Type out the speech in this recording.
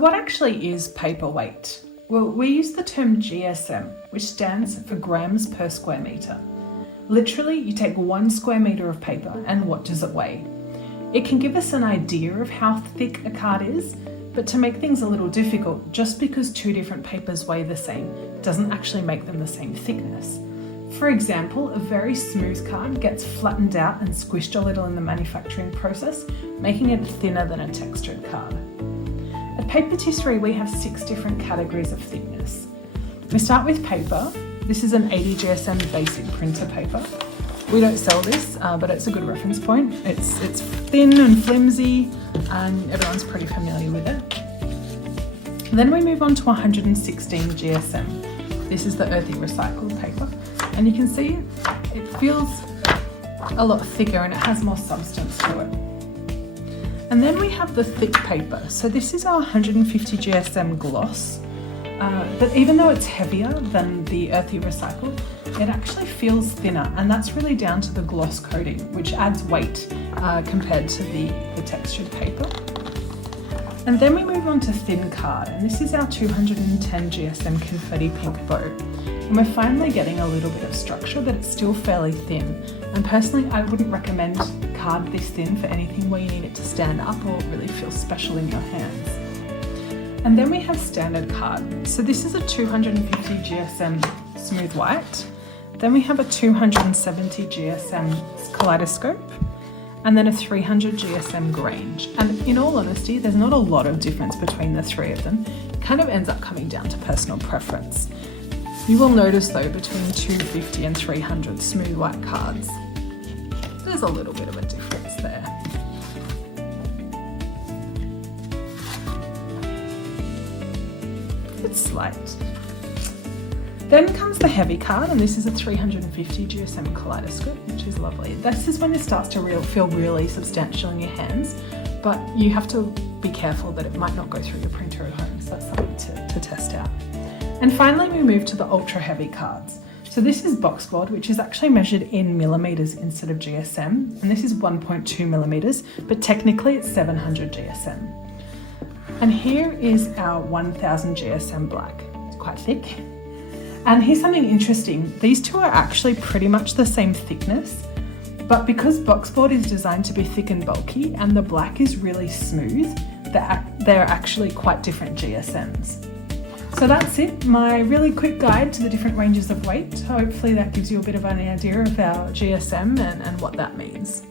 What actually is paper weight? Well, we use the term GSM, which stands for grams per square metre. Literally, you take 1 square metre of paper and what does it weigh? It can give us an idea of how thick a card is, but to make things a little difficult, just because 2 different papers weigh the same doesn't actually make them the same thickness. For example, a very smooth card gets flattened out and squished a little in the manufacturing process, making it thinner than a textured card. At Papertiserie, we have 6 different categories of thickness. We start with paper. This is an 80 GSM basic printer paper. We don't sell this, but it's a good reference point. It's thin and flimsy, and everyone's pretty familiar with it. Then we move on to 116 GSM. This is the earthy recycled paper, and you can see it feels a lot thicker and it has more substance to it. And then we have the thick paper. So this is our 150 GSM gloss, but even though it's heavier than the earthy recycled, it actually feels thinner, and that's really down to the gloss coating, which adds weight compared to the textured paper. And then we move on to thin card, and this is our 210 GSM confetti pink bow. And we're finally getting a little bit of structure, but it's still fairly thin. And personally, I wouldn't recommend card this thin for anything where you need it to stand up or really feel special in your hands. And then we have standard card. So this is a 250 GSM smooth white. Then we have a 270 GSM kaleidoscope, and then a 300 GSM Grange. And in all honesty, there's not a lot of difference between the 3 of them. It kind of ends up coming down to personal preference. You will notice though, between 250 and 300 smooth white cards, there's a little bit of a difference there. It's slight. Then comes the heavy card, and this is a 350 GSM kaleidoscope, which is lovely. This is when it starts to feel really substantial in your hands, but you have to be careful that it might not go through your printer at home, so that's something to test out. And finally, we move to the ultra heavy cards. So this is boxboard, which is actually measured in millimetres instead of GSM, and this is 1.2 millimetres, but technically it's 700 GSM. And here is our 1000 GSM black. It's quite thick. And here's something interesting. These 2 are actually pretty much the same thickness, but because boxboard is designed to be thick and bulky and the black is really smooth, they're actually quite different GSMs. So that's it, my really quick guide to the different ranges of weight. Hopefully that gives you a bit of an idea of our GSM and what that means.